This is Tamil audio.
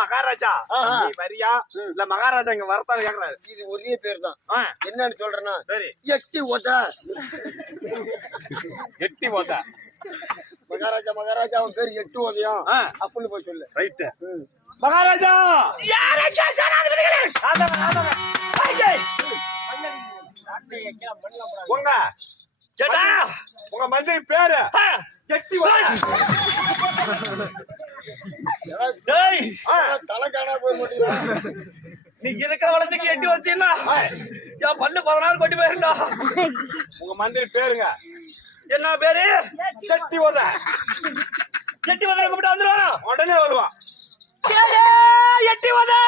மகாராஜா நீ வரியா இல்ல மகாராஜா இங்க வரத்தான்னு கேக்குறாரு. இது ஒரே பேர் தான். என்னன்னு சொல்றேன்னா சரி எட்டி ஓதா எட்டி ஓதா மகாராஜா மகாராஜா அவன் பேர் எட்டு ஓதையும் அப்படின்னு போய் சொல்லு. ரைட் மகாராஜா உங்க கேட்டா உங்க மந்திரி பேரு எட்டி தலை காணா போய் மாட்டீங்க. நீ இருக்கிற வளத்துக்கு எட்டி வச்சீங்களா என் பல்லு 16 கொட்டி போயிருந்தா. உங்க மந்திரி பேருங்க என்ன பேரு? எட்டி ஓத. எட்டி வதா கூப்பிட்டு வந்துருவானா? உடனே வருவான். எட்டி வதா